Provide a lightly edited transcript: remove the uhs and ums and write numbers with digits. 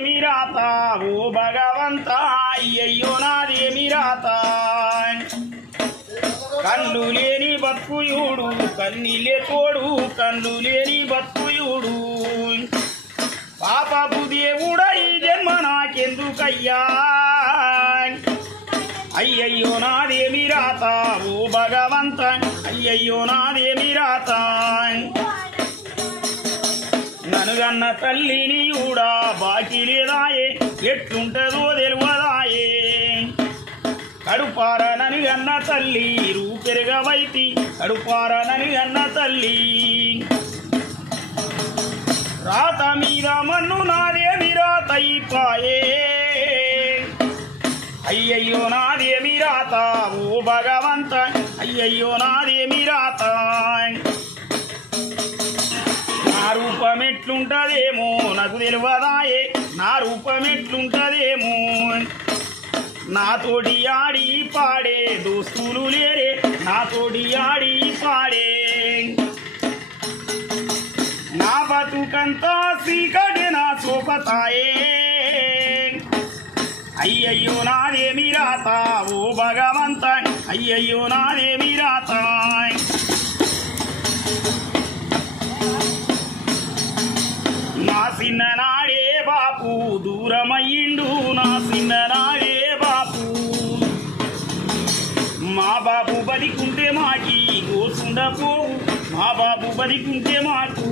నాదేమి రాత ఓ భగవంత అయ్యయ్యో నాదేమి రాత కళ్ళు లేని బతుకుయుడు కన్నీలే తోడు కళ్ళు లేని బతుకుయుడు పాపపు దేవుడా ఈ జన్మ నాకెందుకయ్యా అయ్యయ్యో నాదేమి రాత ఓ భగవంత అయ్యయ్యో నాదేమి రాత ననుగన్న తల్లిని కూడా బాకీ లేదాయే ఎట్లుంటదో తెలియదాయే కడుపార ననుగన్న తల్లి రూపెరగవైతి కడుపార ననుగన్న తల్లి రాత మీద మన్ను నాదేమి రాత ఇప్పాయే అయ్యయ్యో నాదేమి రాత ఓ భగవంత అయ్యయ్యో నాదేమి రాత నా రూపమెట్లుంటదేమో నాకు తెలియదాయే నా రూపమెట్లుంటదేమో నాతోటి ఆడి పాడే దోస్తులు లేరే నాతోటి ఆడి పాడే నా బతుకంతా సీకటి నా సోపతాయే అయ్యయ్యో నాదేమి రాత ఓ భగవంత అయ్యయ్యో నాదేమి రాత నా చిన్ననాడే బాపు దూరమయ్యిండు నా చిన్ననాడే బాపు మా బాబు బతికుంటే మాకి గోసుండపోవు మా బాబు బతికుంటే మాకు